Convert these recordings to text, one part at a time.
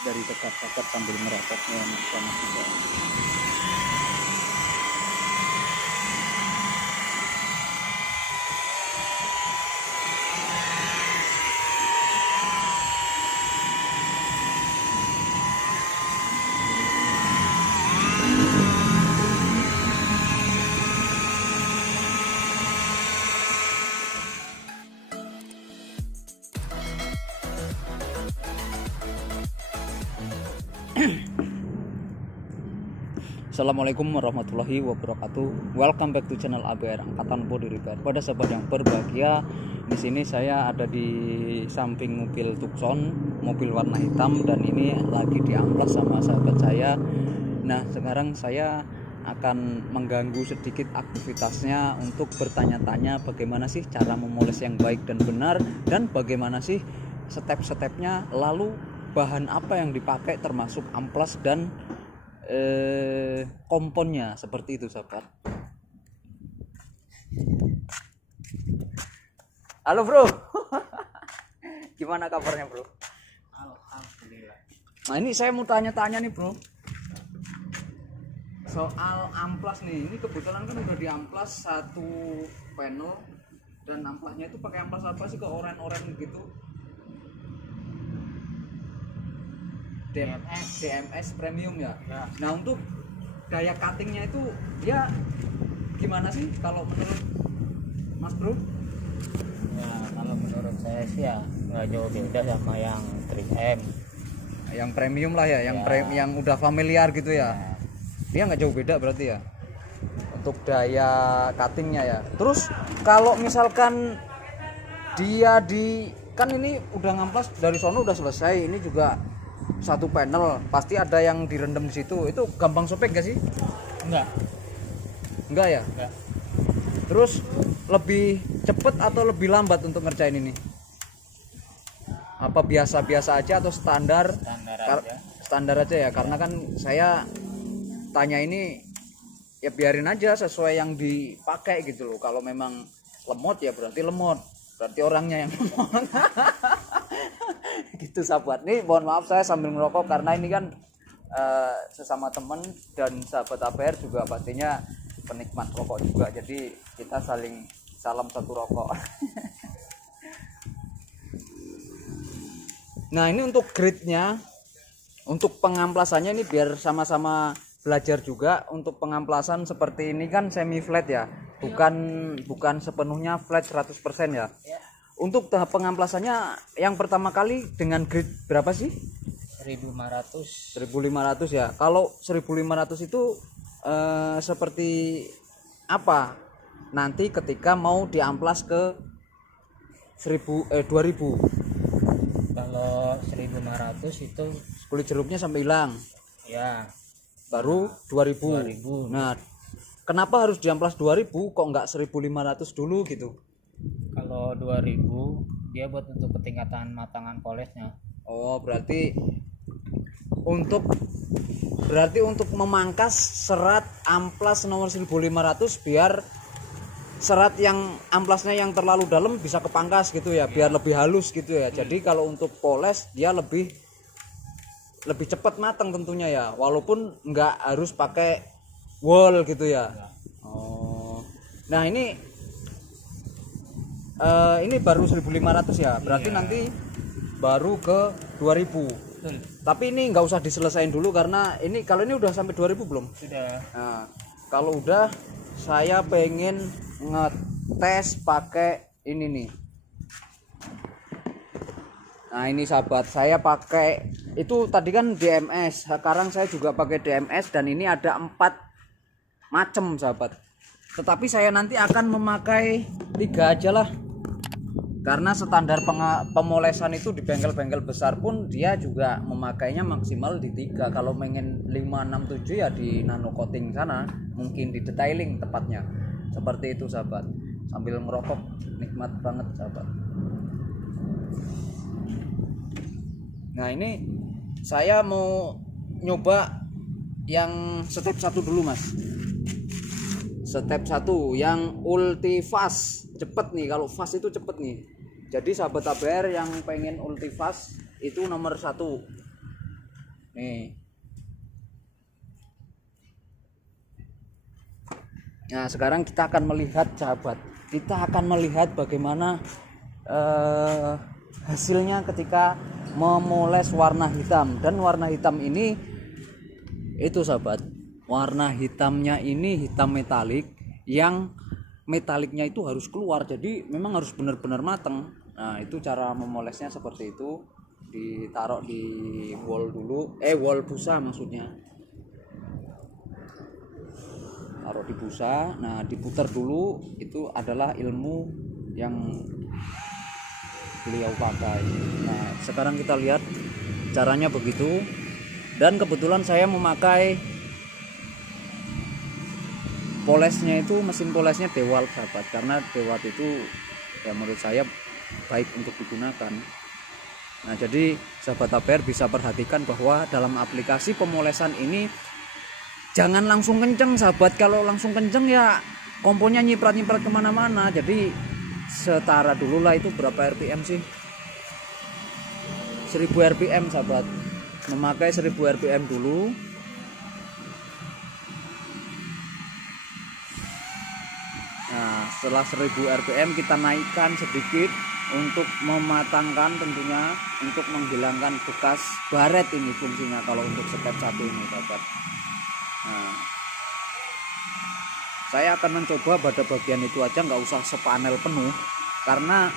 dari dekat-dekat sambil merokoknya sama juga. Assalamualaikum warahmatullahi wabarakatuh. Welcome back to channel ABR Angkatan Body Repair. Pada sahabat yang berbahagia, di sini saya ada di samping mobil Tucson, mobil warna hitam, dan ini lagi diamplas sama sahabat saya. Nah, sekarang saya akan mengganggu sedikit aktivitasnya untuk bertanya-tanya bagaimana sih cara memoles yang baik dan benar, dan bagaimana sih step-stepnya, lalu bahan apa yang dipakai termasuk amplas dan komponnya, seperti itu sahabat. Halo bro. Gimana kabarnya bro? Alhamdulillah. Nah ini saya mau tanya-tanya nih bro, soal amplas nih. Ini kebetulan kan udah diamplas satu panel, dan amplasnya itu pakai amplas apa sih, ke oren-oren gitu? DMS premium ya? Ya. Nah untuk daya cuttingnya itu ya gimana sih kalau menurut Mas Bro? Ya kalau menurut saya sih ya nggak jauh beda sama yang 3M. Yang premium lah ya, yang Ya. yang udah familiar gitu ya. Dia nggak jauh beda berarti ya untuk daya cuttingnya ya. Terus kalau misalkan dia kan ini udah ngamplas dari sono udah selesai, ini juga satu panel, pasti ada yang direndam di situ. Itu gampang sobek gak sih? Enggak ya? Enggak. Terus lebih cepet atau lebih lambat untuk ngerjain ini? Apa biasa-biasa aja atau standar? Aja. Standar aja ya, karena kan saya tanya ini ya biarin aja sesuai yang dipakai gitu loh. Kalau memang lemot ya berarti lemot, berarti orangnya yang lemot. Gitu sahabat. Nih mohon maaf saya sambil ngerokok karena ini kan sesama temen dan sahabat APR juga pastinya penikmat rokok juga, jadi kita saling salam satu rokok. Nah ini untuk gridnya, untuk pengamplasannya ini biar sama-sama belajar juga. Untuk pengamplasan seperti ini kan semi flat ya, bukan sepenuhnya flat 100% ya. Untuk tahap pengamplasannya yang pertama kali dengan grid berapa sih? 1500. 1500 ya. Kalau 1500 itu seperti apa nanti ketika mau diamplas ke 2000? Kalau 1500 itu Kulit jeruknya sampai hilang. ya Baru 2000. Nah, kenapa harus diamplas 2000 kok nggak 1500 dulu gitu? kalau 2000 dia buat untuk ketingkatan matangan polesnya. Oh, berarti untuk memangkas serat amplas nomor 1500 biar serat yang amplasnya yang terlalu dalam bisa kepangkas gitu ya, biar lebih halus gitu ya. Jadi kalau untuk poles dia lebih cepat matang tentunya ya, walaupun nggak harus pakai wol gitu ya. Oh. Nah, ini baru 1500 ya. Berarti nanti baru ke 2000. Tapi ini nggak usah diselesain dulu karena ini, kalau ini udah sampai 2000 belum? Sudah. Nah, kalau udah saya pengen ngetes pakai ini nih. Nah, ini sahabat, saya pakai itu tadi kan DMS. Sekarang saya juga pakai DMS dan ini ada 4 macam sahabat. Tetapi saya nanti akan memakai 3 aja lah. Karena standar pemolesan itu di bengkel-bengkel besar pun dia juga memakainya maksimal di 3. Kalau pengen 5, 6, 7 ya di nano coating sana, mungkin di detailing tepatnya. Seperti itu sahabat. Sambil ngerokok nikmat banget sahabat. Nah, ini saya mau nyoba yang step 1 dulu Mas. Step 1 yang ulti fast, cepet nih. Kalau fast itu cepet nih. Jadi sahabat ABR yang pengen ulti fast itu nomor 1. nih. Nah sekarang kita akan melihat sahabat, kita akan melihat bagaimana hasilnya ketika memoles warna hitam. Dan warna hitam ini itu sahabat, warna hitamnya ini hitam metalik, yang metaliknya itu harus keluar, jadi memang harus benar-benar matang. Nah itu cara memolesnya seperti itu, ditaruh di wall dulu, wall busa maksudnya, taruh di busa. Nah diputar dulu, itu adalah ilmu yang beliau pakai. Nah sekarang kita lihat caranya begitu, dan kebetulan saya memakai polesnya itu, mesin polesnya DeWalt sahabat, karena DeWalt itu ya menurut saya baik untuk digunakan. Nah jadi sahabat ABR bisa perhatikan bahwa dalam aplikasi pemolesan ini jangan langsung kenceng sahabat. Kalau langsung kenceng ya komponya nyiprat-nyiprat kemana-mana. Jadi setara dulu lah, itu berapa RPM sih, 1000 RPM sahabat, memakai 1000 RPM dulu. Nah setelah 1000 RPM kita naikkan sedikit untuk mematangkan, tentunya untuk menghilangkan bekas baret. Ini fungsinya kalau untuk step 1 ini sahabat. Nah, saya akan mencoba pada bagian itu aja, nggak usah sepanel penuh, karena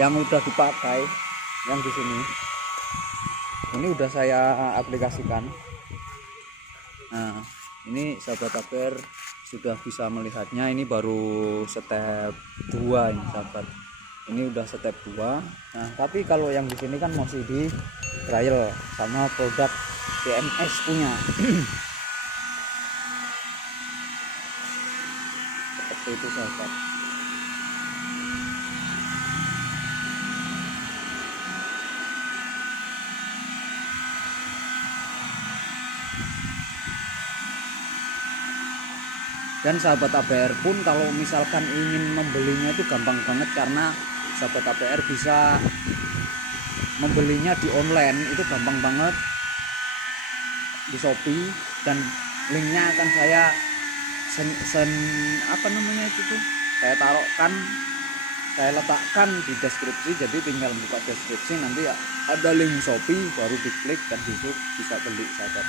yang udah dipakai yang di sini ini udah saya aplikasikan. Nah ini sahabat ABR sudah bisa melihatnya, ini baru step 2 ini sahabat, ini udah step 2. Nah tapi kalau yang di sini kan masih di trial sama produk DMS punya. Seperti itu sahabat. Dan sahabat ABR pun kalau misalkan ingin membelinya itu gampang banget, karena sahabat ABR bisa membelinya di online, itu gampang banget di Shopee, dan linknya akan saya saya letakkan di deskripsi. Jadi tinggal buka deskripsi, nanti ada link Shopee, baru diklik dan bisa beli sahabat.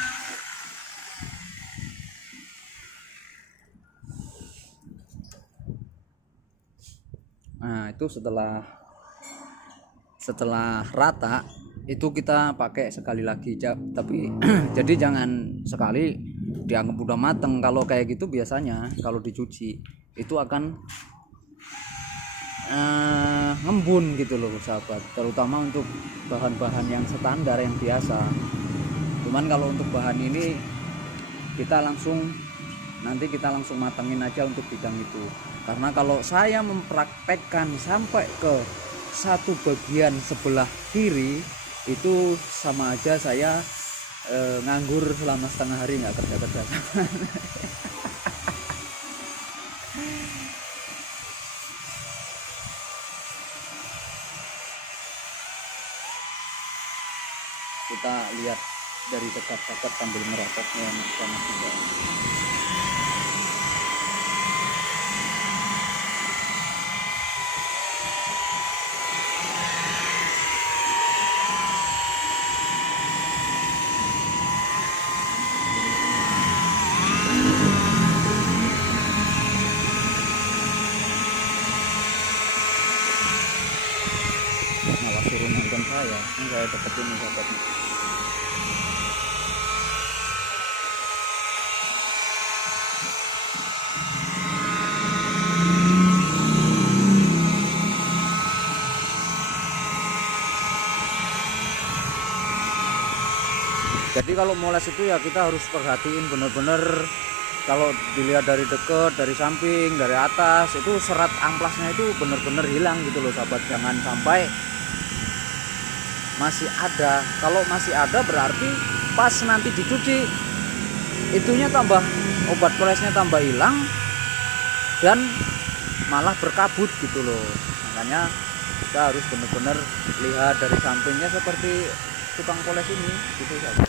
Nah itu setelah rata itu kita pakai sekali lagi, tapi jadi jangan sekali dianggap udah mateng. Kalau kayak gitu biasanya kalau dicuci itu akan ngembun gitu loh sahabat, terutama untuk bahan-bahan yang standar yang biasa. Cuman kalau untuk bahan ini nanti kita langsung matengin aja untuk bidang itu, karena kalau saya mempraktekkan sampai ke satu bagian sebelah kiri itu sama aja saya nganggur selama setengah hari, nggak kerja. Kita lihat dari dekat-dekat sambil merokoknya sama juga. Malah suruh nonton saya, ini saya deketin nih sahabat. Jadi kalau moles itu ya kita harus perhatiin bener-bener, kalau dilihat dari dekat, dari samping, dari atas, itu serat amplasnya itu bener-bener hilang gitu loh sahabat. Jangan sampai masih ada. Kalau masih ada berarti pas nanti dicuci itunya tambah, obat polesnya tambah hilang dan malah berkabut gitu loh. Makanya kita harus bener-bener lihat dari sampingnya seperti tukang poles ini gitu saja.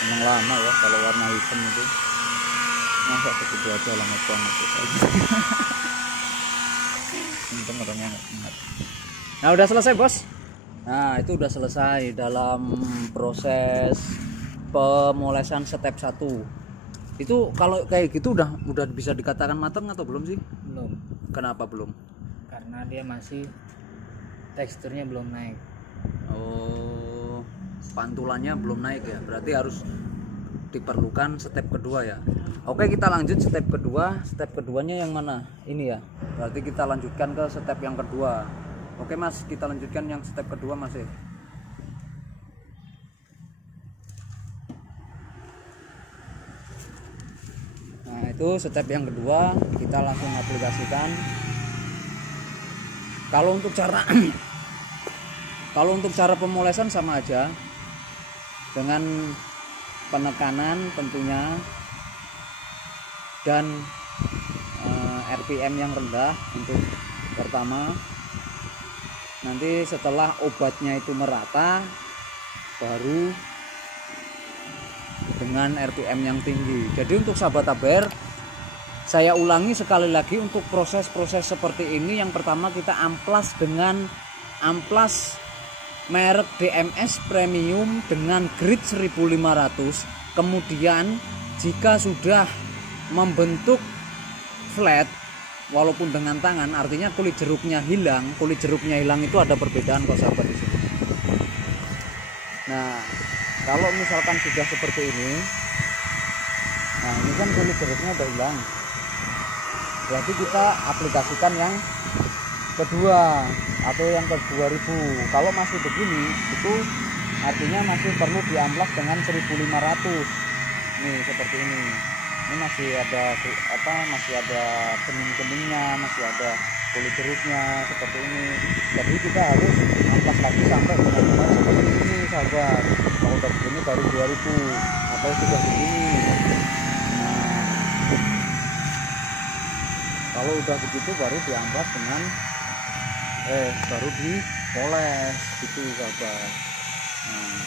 Memang lama ya kalau warna hitam itu, masa begitu aja lama banget untung orangnya nggak ingat. Nah udah selesai bos. Nah itu udah selesai dalam proses pemolesan step 1. Itu kalau kayak gitu udah bisa dikatakan matang atau belum sih? Belum. Kenapa belum? Karena dia masih teksturnya belum naik. Oh, pantulannya belum naik ya, berarti harus diperlukan step kedua ya. Oke, kita lanjut step kedua. Step keduanya yang mana? Ini ya, berarti kita lanjutkan ke step yang kedua. Oke mas, kita lanjutkan yang step kedua mas ya. Nah itu step yang kedua, kita langsung aplikasikan. Kalau untuk cara kalau untuk cara pemolesan sama aja dengan penekanan tentunya dan RPM yang rendah untuk pertama. Nanti setelah obatnya itu merata baru dengan RPM yang tinggi. Jadi untuk sahabat ABR, saya ulangi sekali lagi untuk proses-proses seperti ini. Yang pertama kita amplas dengan amplas merek DMS Premium dengan grid 1500. Kemudian jika sudah membentuk flat walaupun dengan tangan, artinya kulit jeruknya hilang. Kulit jeruknya hilang itu ada perbedaan kok sahabat di sini. Nah, kalau misalkan sudah seperti ini, nah ini kan kulit jeruknya udah hilang. Berarti kita aplikasikan yang kedua atau yang ke 2000. Kalau masih begini, itu artinya masih perlu diamplas dengan 1500. Nih seperti ini. Ini masih ada masih ada bening-beningnya, masih ada kulit jeruknya seperti ini. Jadi kita harus amplas lagi sampai benar-benar seperti ini sahabat. Kalau udah begini baru 2000 atau sudah begini. Nah, kalau udah begitu baru diamplas dengan baru dipoles gitu sahabat. Nah,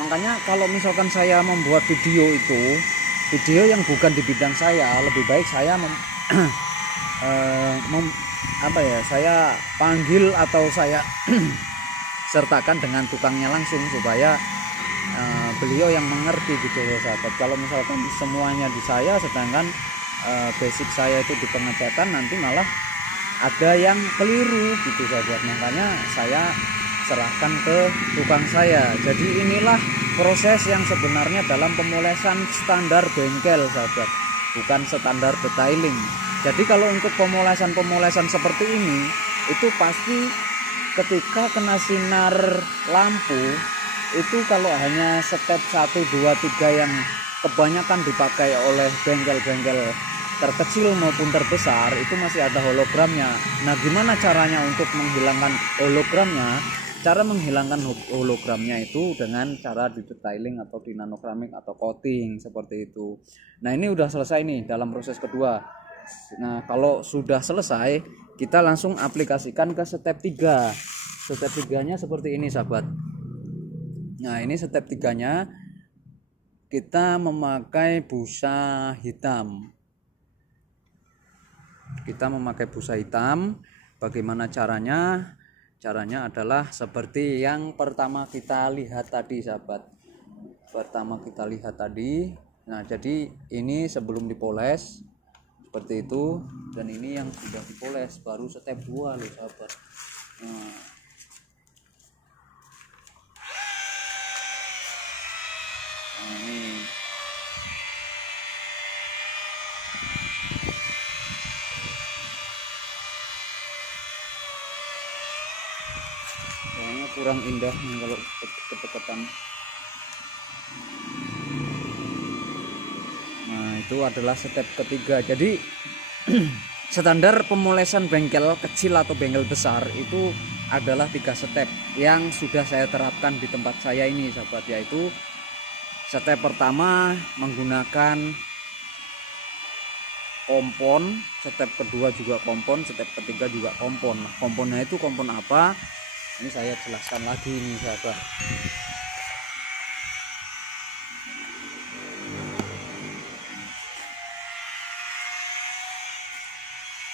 makanya kalau misalkan saya membuat video yang bukan di bidang saya, lebih baik saya saya panggil atau saya sertakan dengan tukangnya langsung supaya beliau yang mengerti gitu loh sahabat. Kalau misalkan semuanya di saya, sedangkan basic saya itu di pengecatan, nanti malah ada yang keliru gitu sahabat. Makanya saya serahkan ke tukang saya. Jadi inilah proses yang sebenarnya dalam pemolesan standar bengkel sahabat, bukan standar detailing. Jadi kalau untuk pemolesan seperti ini, itu pasti ketika kena sinar lampu, itu kalau hanya step 1, 2, 3 yang kebanyakan dipakai oleh bengkel-bengkel terkecil maupun terbesar, itu masih ada hologramnya. Nah gimana caranya untuk menghilangkan hologramnya? Cara menghilangkan hologramnya itu dengan cara di detailing atau di nanokramik atau coating seperti itu. Nah ini udah selesai nih dalam proses kedua. Nah kalau sudah selesai, kita langsung aplikasikan ke step 3. Step 3-nya seperti ini sahabat. Nah ini step 3-nya kita memakai busa hitam. Kita memakai busa hitam. Bagaimana caranya? Caranya adalah seperti yang pertama kita lihat tadi sahabat. Nah jadi ini sebelum dipoles seperti itu, dan ini yang sudah dipoles baru step 2 loh sahabat. Nah ini kayaknya kurang indah nih kalau kedeketan. Nah itu adalah step ketiga. Jadi standar pemolesan bengkel kecil atau bengkel besar itu adalah 3 step yang sudah saya terapkan di tempat saya ini sahabat, yaitu step pertama menggunakan kompon, step kedua juga kompon, step ketiga juga kompon. Komponnya itu kompon apa? Ini saya jelaskan lagi nih sahabat.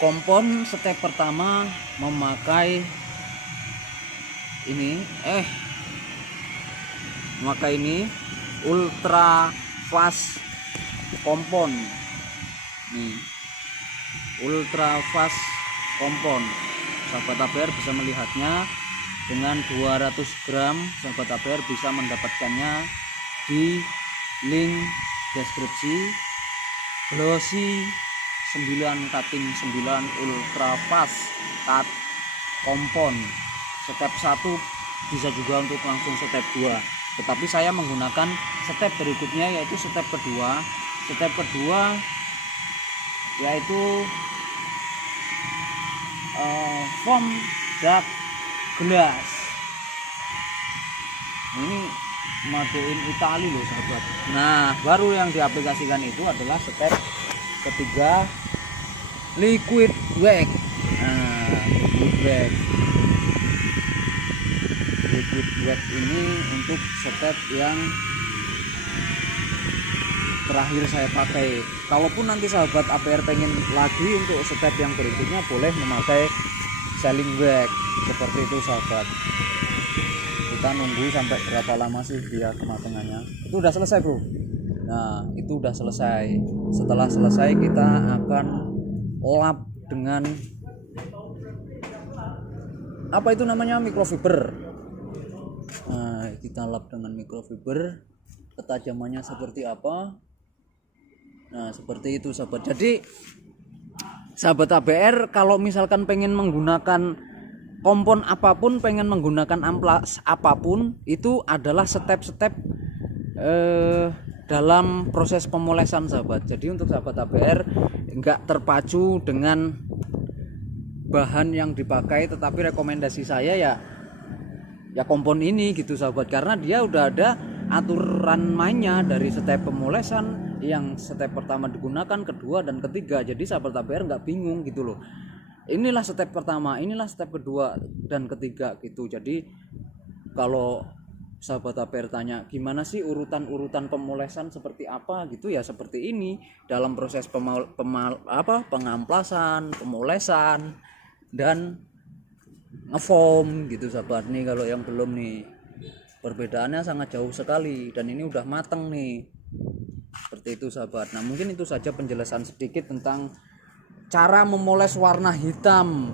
Kompon step pertama memakai ini ultra fast kompon nih, ultra fast kompon. Sahabat ABR bisa melihatnya dengan 200 gram. Sahabat ABR bisa mendapatkannya di link deskripsi. Glossy 9 cutting 9 ultra fast cut kompon. Step 1 bisa juga untuk langsung step 2, tetapi saya menggunakan step berikutnya, yaitu step kedua. Step kedua yaitu foam dark glass. Ini made in Italy loh sahabat. Nah, baru yang diaplikasikan itu adalah step ketiga, liquid wax. Nah, liquid wax ini untuk step yang terakhir saya pakai. Kalaupun nanti sahabat ABR pengen lagi untuk step yang berikutnya, boleh memakai sealing wax seperti itu sahabat. Kita nunggu sampai berapa lama sih dia kematangannya. Itu udah selesai bro. Nah, itu udah selesai. Setelah selesai kita akan lap dengan apa itu namanya, microfiber. Nah, kita lap dengan microfiber. Ketajamannya seperti apa? Nah, seperti itu sahabat. Jadi sahabat ABR kalau misalkan pengen menggunakan kompon apapun, pengen menggunakan amplas apapun, itu adalah step-step dalam proses pemolesan sahabat. Jadi untuk sahabat ABR enggak terpacu dengan bahan yang dipakai, tetapi rekomendasi saya ya kompon ini gitu sahabat, karena dia udah ada aturan mainnya dari step pemolesan yang step pertama digunakan, kedua dan ketiga. Jadi sahabat ABR nggak bingung gitu loh, inilah step pertama, inilah step kedua dan ketiga gitu. Jadi kalau sahabat ABR tanya gimana sih urutan pemolesan seperti apa gitu, ya seperti ini dalam proses pengamplasan, pemolesan dan ngefoam gitu sahabat. Nih kalau yang belum nih, perbedaannya sangat jauh sekali, dan ini udah mateng nih seperti itu sahabat. Nah, mungkin itu saja penjelasan sedikit tentang cara memoles warna hitam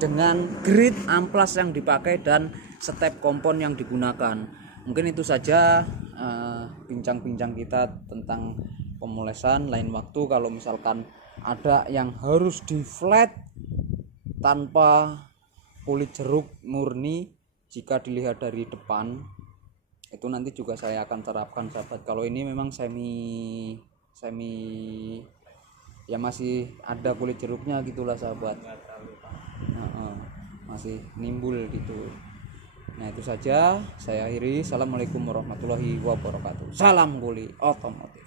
dengan grid amplas yang dipakai dan step kompon yang digunakan. Mungkin itu saja bincang-bincang kita tentang pemolesan. Lain waktu kalau misalkan ada yang harus di flat tanpa kulit jeruk murni, jika dilihat dari depan, itu nanti juga saya akan terapkan sahabat. Kalau ini memang semi ya masih ada kulit jeruknya gitulah sahabat. Masih nimbul gitu. Nah, itu saja saya akhiri. Assalamualaikum warahmatullahi wabarakatuh. Salam kuli otomotif.